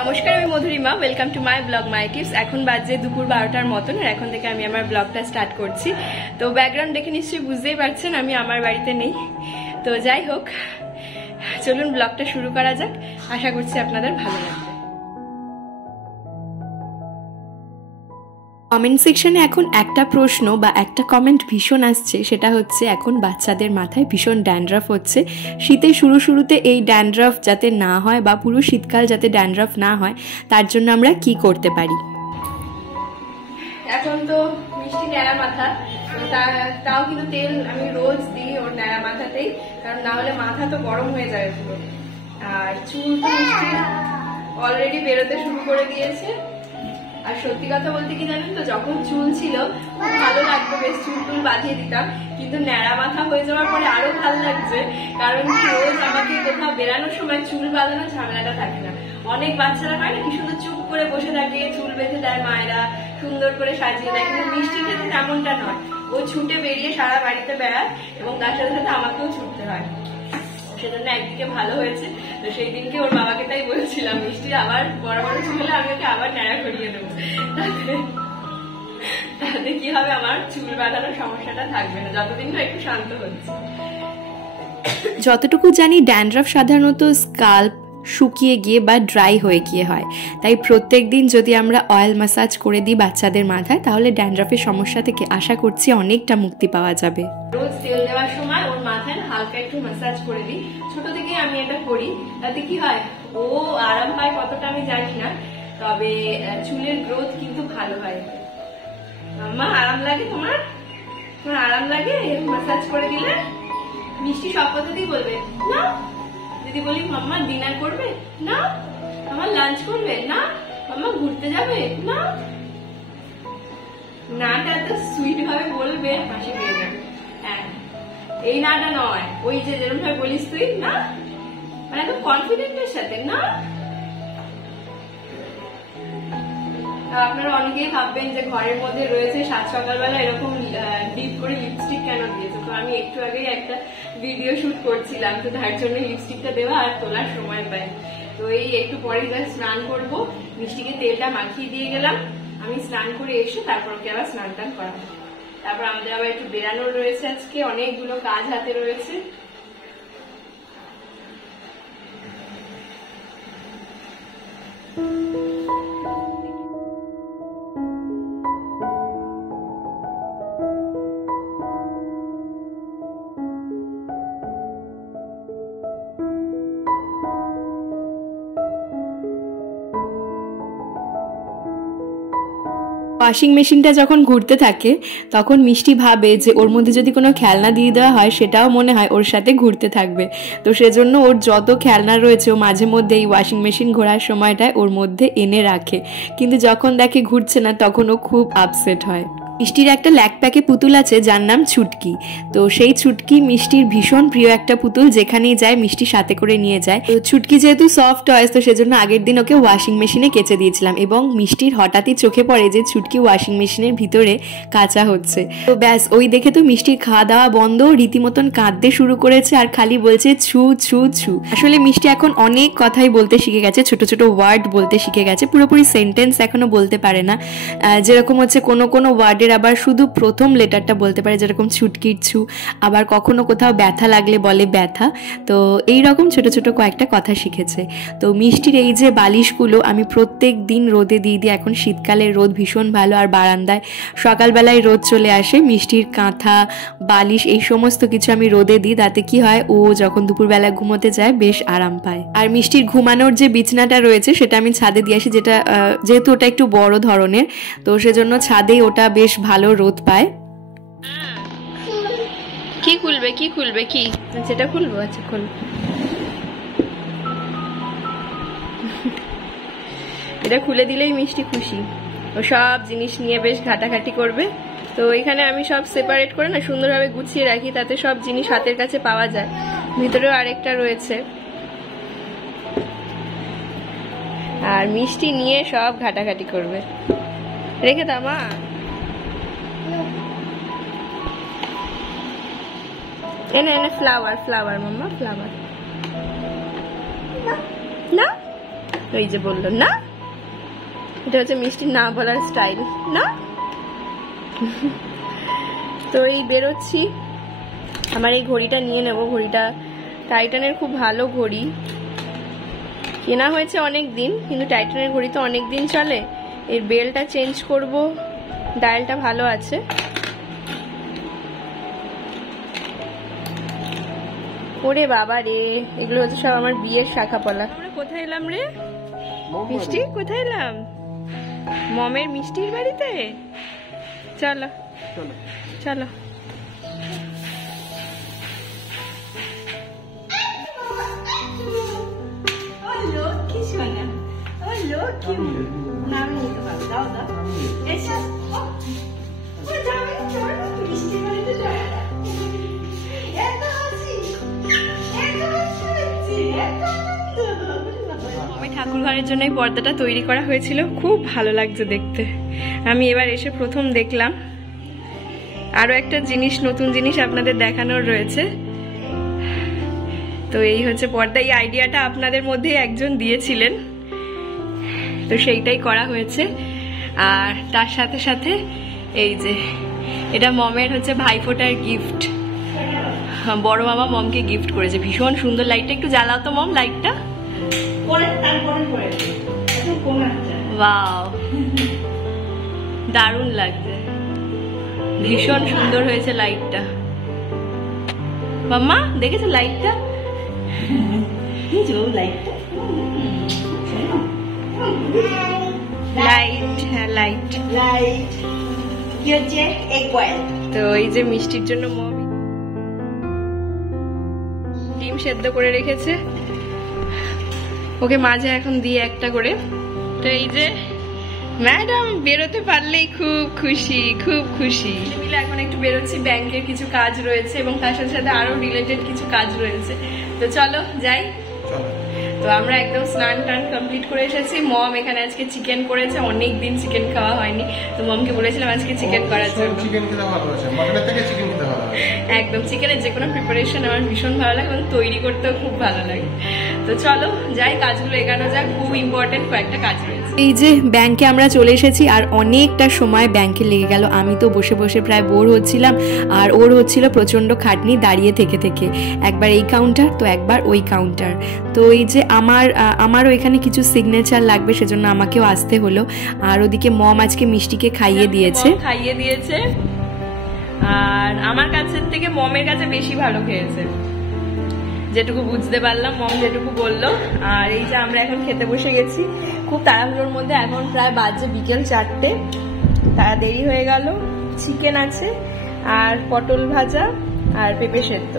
নমস্কার, আমি Madhurima. Welcome to my blog my tips. এখন বাজে দুপুর 12টার মতন, আর এখন থেকে আমি আমার ব্লগটা স্টার্ট করছি। তো ব্যাকগ্রাউন্ড দেখে নিশ্চয়ই বুঝতেই পারছেন আমি আমার বাড়িতে নেই। তো যাই হোক, চলুন ব্লগটা শুরু করা যাক। আশা করছি আপনাদের ভালো লাগবে। কমেন্ট সেকশনে এখন একটা প্রশ্ন বা একটা কমেন্ট ভীষণ আসছে, সেটা হচ্ছে এখন বাচ্চাদের মাথায় ভীষণ ড্যান্ড্রাফ হচ্ছে। শীতের শুরুতে এই ড্যান্ড্রাফ যাতে না হয় বা পুরো শীতকাল যাতে ড্যান্ড্রাফ না হয়, তার জন্য আমরা কি করতে পারি। এখন তো মিষ্টি ন্যাড়া মাথা, তাও কিন্তু তেল আমি রোজ দিই ওর ন্যাড়া মাথাতেই, কারণ না হলে মাথা তো গরম হয়ে যাবে পুরো। আর চুল তো মিষ্টি অলরেডি বেরোতে শুরু করে দিয়েছে। আর সত্যি কথা বলতে কি জানেন তো, যখন চুল ছিল খুব ভালো লাগতো, বেশ চুল টুল বাঁধিয়ে দিতাম, কিন্তু ন্যাড়া মাথা হয়ে যাওয়ার পরে আরো ভালো লাগছে। কারণ রোজ আমাকে কোথাও বেরানোর সময় চুল বাঁধানো ঝামেলাটা থাকে না। অনেক বাচ্চারা হয় না কি সুন্দর চুপ করে বসে থাকে, চুল বেঁধে দেয় মায়েরা, সুন্দর করে সাজিয়ে দেয়, কিন্তু মিষ্টির ক্ষেত্রে তেমনটা নয়। ও ছুটে বেরিয়ে সারা বাড়িতে বেড়ায় এবং তার সাথে সাথে আমাকেও ছুটতে হয়। সেজন্য একদিকে ভালো হয়েছে। তো সেই দিনকে ওর বাবাকে তাই বলছিলাম, মিষ্টি আবার বড় বড় চুল হলে আমি ওকে আবার ন্যাড়া করিয়ে দেবো, তাতে কি হবে, আমার চুল বাঁধানোর সমস্যাটা থাকবে না, যতদিন না একটু শান্ত হচ্ছে। যতটুকু জানি ড্যান্ড্রাফ সাধারণত স্কাল্প শুকিয়ে গিয়ে বা ড্রাই হয়ে গিয়ে হয়, তাই প্রত্যেক দিন যদি আমরা অয়েল ম্যাসাজ করে দিই বাচ্চাদের মাথায়, তাহলে ড্যান্ড্রাফের সমস্যা থেকে আশা করছি অনেকটা মুক্তি পাওয়া যাবে। রোজ তেল দেওয়ার সময় ওর মাথায় হালকা একটু ম্যাসাজ করে দিই, ছোট থেকেই আমি এটা করি। তাতে কি হয়, ও আরাম পায় কতটা আমি জানি না, তবে চুলের গ্রোথ কিন্তু ভালো হয়। মাম্মা আরাম লাগে তোমার? তোমার আরাম লাগে ম্যাসাজ করে দিলে? মিষ্টি সব কথাতেই বলবে না। যদি বলি মাম্মা ডিনার করবে না, আমার লাঞ্চ করবে না, মাম্মা ঘুরতে যাবে না, নাটা এত সুইট ভাবে বলবে, হাসি পেয়ে যাবে। হ্যাঁ, এই নাটা নয়, ওই যে যেরকম ভাবে বলিস তুই না, মানে একদম কনফিডেন্টের সাথে না। আপনারা অনেকেই ভাববেন যে ঘরের মধ্যে রয়েছে, সাত সকালবেলা এরকম ডিপ করে লিপস্টিক কেন দিয়েছে। তো আমি একটু আগেই একটা ভিডিও শুট করছিলাম, তো তার জন্য লিপস্টিকটা দেওয়া আর তোলার সময় পাই। তো এই একটু পরে যা স্নান করবো, মিষ্টিকে তেলটা মাখিয়ে দিয়ে গেলাম, আমি স্নান করে এসে তারপর ওকে আবার স্নান টান করাবো। তারপর আমাদের আবার একটু বেরানোর রয়েছে, আজকে অনেকগুলো কাজ হাতে রয়েছে। ওয়াশিং মেশিনটা যখন ঘুরতে থাকে তখন মিষ্টি ভাবে যে ওর মধ্যে যদি কোনো খেলনা দিয়ে দেওয়া হয়, সেটাও মনে হয় ওর সাথে ঘুরতে থাকবে। তো সেজন্য ওর যত খেলনা রয়েছে ও মাঝে মধ্যে এই ওয়াশিং মেশিন ঘোরার সময়টায় ওর মধ্যে এনে রাখে, কিন্তু যখন দেখে ঘুরছে না তখন ও খুব আপসেট হয়। মিষ্টির একটা ল্যাক প্যাকে পুতুল আছে যার নাম ছুটকি। তো সেই ছুটকি মিষ্টির ভীষণ প্রিয় একটা পুতুল, যেখানেই যায় মিষ্টি সাথে করে নিয়ে যায়। তো ছুটকি যেহেতু সফট টয়েস, তো সেজন্য আগের দিন ওকে ওয়াশিং মেশিনে কেচে দিয়েছিলাম, এবং মিষ্টির হঠাৎই চোখে পড়ে যে ছুটকি ওয়াশিং মেশিনের ভিতরে কাঁচা হচ্ছে। তো ব্যাস, ওই দেখে তো মিষ্টির খাওয়া দাওয়া বন্ধ, রীতিমতন কাঁদতে শুরু করেছে আর খালি বলছে ছু ছু ছু। আসলে মিষ্টি এখন অনেক কথাই বলতে শিখে গেছে, ছোট ছোট ওয়ার্ড বলতে শিখে গেছে, পুরোপুরি সেন্টেন্স এখনো বলতে পারে না। যেরকম হচ্ছে কোনো কোনো ওয়ার্ডের আবার শুধু প্রথম লেটারটা বলতে পারে, যেরকম ছুটকির ছু। আবার কখনো কোথাও ব্যথা লাগলে বলে ব্যথা। তো এই রকম ছোট ছোট কয়েকটা কথা শিখেছে। তো মিষ্টির এই যে বালিশগুলো আমি প্রত্যেক দিন রোদে দিয়ে দিই। এখন শীতকালে রোদ ভীষণ ভালো, আর বারান্দায় সকালবেলায় রোদ চলে আসে। মিষ্টির কাঁথা, বালিশ এই সমস্ত কিছু আমি রোদে দিই, তাতে কি হয়, ও যখন দুপুরবেলা ঘুমোতে যায় বেশ আরাম পায়। আর মিষ্টির ঘুমানোর যে বিছনাটা রয়েছে সেটা আমি ছাদে দিয়ে আসি, যেটা যেহেতু ওটা একটু বড় ধরনের, তো সেজন্য ছাদেই ওটা বেশ ভালো রোদ পায়। কি খুলবে কি খুলবে কি, সেটা খুলবো? আচ্ছা খুল। এটা খুলে দিলেই মিষ্টি খুশি, ও সব জিনিস নিয়ে বেশ ঘাটাঘাটি করবে। তো এখানে আমি সব সেপারেট করে না সুন্দরভাবে গুছিয়ে রাখি, তাতে সব জিনিস হাতের কাছে পাওয়া যায়। ভিতরেও আরেকটা রয়েছে, আর মিষ্টি নিয়ে সব ঘাটাঘাটি করবে। রেখে দাও মা। এনে এনে ফ্লাওয়ার ফ্লাওয়ার মাম্মা ফ্লাওয়ার না ওই যে বললো না, এটা হচ্ছে মিষ্টির না বলার স্টাইল না। তো এই বেরোচ্ছি, আমার এই ঘড়িটা নিয়ে নেব। ঘড়িটা টাইটানের খুব ভালো ঘড়ি, কেনা হয়েছে অনেক দিন, কিন্তু টাইটানের ঘড়ি তো অনেক দিন চলে। এর বেলটা চেঞ্জ করব, ডায়ালটা ভালো আছে। ওরে বাবা রে, এগুলো হচ্ছে সব আমার বিয়ের শাখা পলা। আমরা কোথায় এলাম রে মিষ্টি? কোথায় এলাম? মমের মিষ্টির বাড়িতে। চলো চলো। ঠাকুর ঘরের জন্য এই পর্দাটা তৈরি করা হয়েছিল, খুব ভালো লাগছে দেখতে। আমি এবার এসে প্রথম দেখলাম। আরো একটা জিনিস, নতুন জিনিস আপনাদের দেখানোর রয়েছে। তো এই হচ্ছে পর্দা। এই আইডিয়াটা আপনাদের মধ্যে একজন দিয়েছিলেন, তো সেইটাই করা হয়েছে। আর তার সাথে সাথে এই যে এটা মমের হচ্ছে ভাইফোঁটার গিফট, বড় মামা মমকে গিফট করেছে। ভীষণ সুন্দর লাইটটা, একটু জ্বালাও তো মম লাইটটা। ওয়াও, দারুণ লাগছে, ভীষণ সুন্দর হয়েছে লাইটটা। মাম্মা দেখেছো লাইটটা? লাইট, হ্যাঁ লাইট। তো এই যে মিষ্টির জন্য মম ডিম সেদ্ধ করে রেখেছে, ওকে মাঝে এখন দিয়ে একটা করে। তো এই যে ম্যাডাম বেরোতে পারলেই খুব খুশি, খুব খুশি। মিলে এখন একটু বেরোচ্ছি, ব্যাংকের কিছু কাজ রয়েছে এবং তার সাথে সাথে আরো রিলেটেড কিছু কাজ রয়েছে। তো চলো যাই। তো আমরা একদম স্নান টান কমপ্লিট করে এসেছি। মম এখানে আজকে চিকেন করেছে, অনেক দিন চিকেন খাওয়া হয়নি, তো মমকে বলেছিলাম আজকে চিকেন করার জন্য। একদম চিকেনের যে কোনো প্রিপারেশন আমার ভীষণ ভালো লাগে এবং তৈরি করতেও খুব ভালো লাগে। তো চলো যাই, কাজগুলো এগানো যাক, খুব ইম্পর্টেন্ট কয়েকটা কাজ রয়েছে। এই যে ব্যাংকে আমরা চলে এসেছি, আর অনেকটা সময় ব্যাংকে লেগে গেল। আমি তো বসে বসে প্রায় বোর হচ্ছিলাম, আর ওর হচ্ছিল প্রচন্ড খাটনি দাঁড়িয়ে থেকে থেকে, একবার এই কাউন্টার তো একবার ওই কাউন্টার। তো এই যে আমারও এখানে কিছু সিগনেচার লাগবে, সেজন্য আমাকেও আসতে হলো। আর ওদিকে মম আজকে মিষ্টিকে খাইয়ে দিয়েছে। আর আমার কাছের থেকে মমের কাছে বেশি ভালো খেয়েছে, যেটুকু বুঝতে পারলাম, মম যেটুকু বললো। আর এই যে আমরা এখন খেতে বসে গেছি খুব তাড়াহুড়োর মধ্যে, এখন প্রায় বাজে বিকেল 4টে, তারা দেরি হয়ে গেল। চিকেন আছে আর পটল ভাজা আর পেঁপে সেদ্ধ।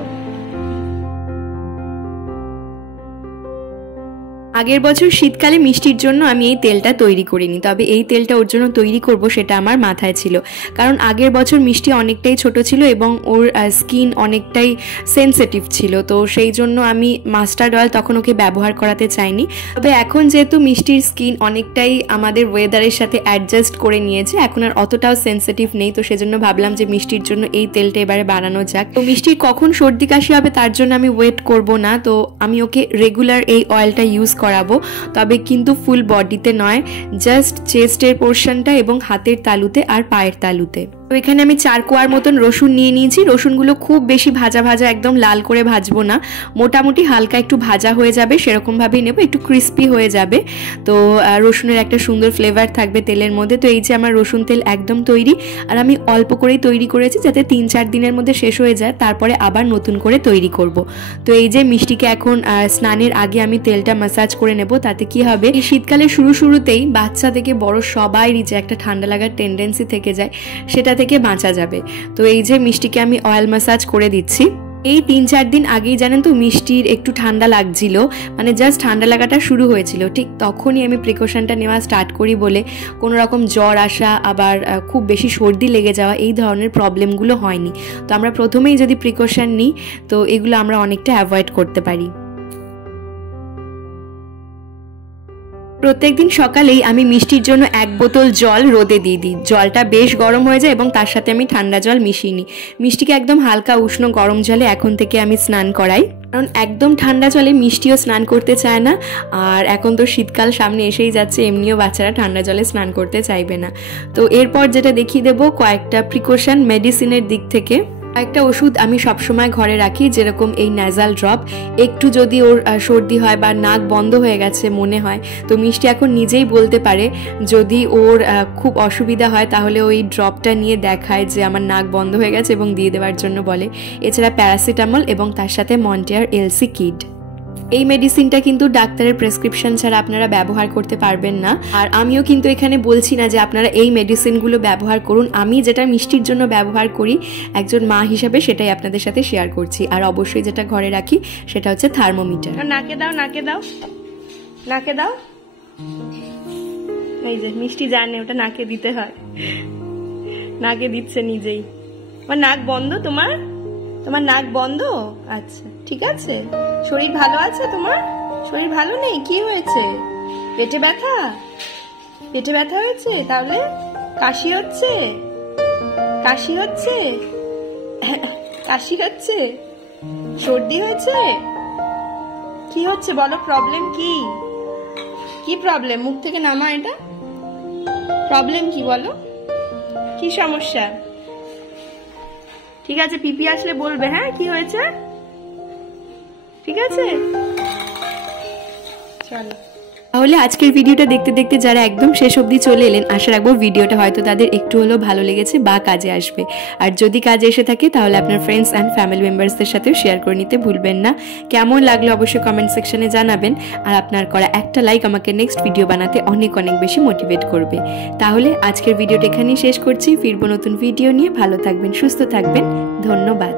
আগের বছর শীতকালে মিষ্টির জন্য আমি এই তেলটা তৈরি করিনি, তবে এই তেলটা ওর জন্য তৈরি করব সেটা আমার মাথায় ছিল। কারণ আগের বছর মিষ্টি অনেকটাই ছোট ছিল এবং ওর স্কিন অনেকটাই সেনসিটিভ ছিল, তো সেই জন্য আমি মাস্টার্ড অয়েল তখন ওকে ব্যবহার করাতে চাইনি। তবে এখন যেহেতু মিষ্টির স্কিন অনেকটাই আমাদের ওয়েদারের সাথে অ্যাডজাস্ট করে নিয়েছে, এখন আর অতটাও সেনসিটিভ নেই, তো সেজন্য ভাবলাম যে মিষ্টির জন্য এই তেলটা এবারে বানানো যাক। তো মিষ্টির কখন সর্দি কাশি হবে তার জন্য আমি ওয়েট করব না, তো আমি ওকে রেগুলার এই অয়েলটা ইউজ করাবো, তবে কিন্তু ফুল বডিতে নয়, জাস্ট চেস্টের পোর্শনটা এবং হাতের তালুতে আর পায়ের তালুতে। তো এখানে আমি 4 কোয়ার মতন রসুন নিয়ে নিয়েছি। রসুনগুলো খুব বেশি ভাজা ভাজা, একদম লাল করে ভাজবো না, মোটামুটি হালকা একটু ভাজা হয়ে যাবে সেরকম ভাবেই নেব, একটু ক্রিস্পি হয়ে যাবে। তো রসুনের একটা সুন্দর ফ্লেভার থাকবে তেলের মধ্যে। তো এই যে আমার রসুন তেল একদম তৈরি, আর আমি অল্প করেই তৈরি করেছি যাতে 3-4 দিনের মধ্যে শেষ হয়ে যায়, তারপরে আবার নতুন করে তৈরি করব। তো এই যে মিষ্টিকে এখন স্নানের আগে আমি তেলটা ম্যাসাজ করে নেব, তাতে কি হবে এই শীতকালের শুরুতেই বাচ্চা থেকে বড় সবাইরই যে একটা ঠান্ডা লাগার টেন্ডেন্সি থেকে যায়, সেটা থেকে বাঁচা যাবে। তো এই যে মিষ্টিকে আমি অয়েল ম্যাসাজ করে দিচ্ছি। এই 3-4 দিন আগেই জানেন তো মিষ্টির একটু ঠান্ডা লাগছিল, মানে জাস্ট ঠান্ডা লাগাটা শুরু হয়েছিল, ঠিক তখনই আমি প্রিকশনটা নেওয়া স্টার্ট করি বলে কোনো রকম জ্বর আসা, আবার খুব বেশি সর্দি লেগে যাওয়া, এই ধরনের প্রবলেমগুলো হয়নি। তো আমরা প্রথমেই যদি প্রিকশন নিই তো এগুলো আমরা অনেকটা অ্যাভয়েড করতে পারি। প্রত্যেকদিন সকালেই আমি মিষ্টির জন্য 1 বোতল জল রোদে দিয়ে দিই। জলটা বেশ গরম হয়ে যায় এবং তার সাথে আমি ঠান্ডা জল মিশিয়ে নিই। মিষ্টিকে একদম হালকা উষ্ণ গরম জলে এখন থেকে আমি স্নান করাই, কারণ একদম ঠান্ডা জলে মিষ্টিও স্নান করতে চায় না। আর এখন তো শীতকাল সামনে এসেই যাচ্ছে, এমনিও বাচ্চারা ঠান্ডা জলে স্নান করতে চাইবে না। তো এরপর যেটা দেখিয়ে দেবো কয়েকটা প্রিকশন মেডিসিনের দিক থেকে। একটা ওষুধ আমি সবসময় ঘরে রাখি, যেরকম এই ন্যাজাল ড্রপ। একটু যদি ওর সর্দি হয় বা নাক বন্ধ হয়ে গেছে মনে হয়, তো মিষ্টি এখন নিজেই বলতে পারে যদি ওর খুব অসুবিধা হয় তাহলে ওই ড্রপটা নিয়ে দেখায় যে আমার নাক বন্ধ হয়ে গেছে এবং দিয়ে দেওয়ার জন্য বলে। এছাড়া প্যারাসিটামল এবং তার সাথে মন্টিয়ার এলসি কিড। এই মেডিসিনটা কিন্তু ডাক্তারের প্রেসক্রিপশন ছাড়া আপনারা ব্যবহার করতে পারবেন না। আর আমিও কিন্তু এখানে বলছি না যে আপনারা এই মেডিসিনগুলো ব্যবহার করুন। আমি যেটা মিষ্টির জন্য ব্যবহার করি একজন মা হিসাবে, সেটাই আপনাদের সাথে শেয়ার করছি। আর অবশ্যই যেটা ঘরে রাখি সেটা হচ্ছে থার্মোমিটার। নাকে দাও, নাকে দাও, নাকে দাও। এই যে মিষ্টি জানে ওটা নাকে দিতে হয়, নাকে দিচ্ছে নিজেই। আমার নাক বন্ধ, তোমার নাক বন্ধ? আচ্ছা ঠিক আছে। শরীর ভালো আছে তোমার? শরীর ভালো নেই? কি হয়েছে? পেটে ব্যথা? পেটে ব্যথা হয়েছে? তাহলে কাশি হচ্ছে? কাশি হচ্ছে? কাশি হচ্ছে? সর্দি হয়েছে? কি হচ্ছে বলো, প্রবলেম কি? কি প্রবলেম? মুখ থেকে নামা এটা। প্রবলেম কি বলো, কি সমস্যা? ঠিক আছে, পিপি আসলে বলবে। হ্যাঁ কি হয়েছে? ঠিক আছে, চলো। তাহলে আজকের ভিডিওটা দেখতে দেখতে যারা একদম শেষ অবধি চলে এলেন, আশা রাখবো ভিডিওটা হয়তো তাদের একটু হলেও ভালো লেগেছে বা কাজে আসবে। আর যদি কাজে এসে থাকে তাহলে আপনার ফ্রেন্ডস অ্যান্ড ফ্যামিলি মেম্বার্সদের সাথেও শেয়ার করে নিতে ভুলবেন না। কেমন লাগলো অবশ্যই কমেন্ট সেকশনে জানাবেন। আর আপনার করা একটা লাইক আমাকে নেক্সট ভিডিও বানাতে অনেক অনেক বেশি মোটিভেট করবে। তাহলে আজকের ভিডিওটা এখানেই শেষ করছি। ফিরবো নতুন ভিডিও নিয়ে। ভালো থাকবেন, সুস্থ থাকবেন। ধন্যবাদ।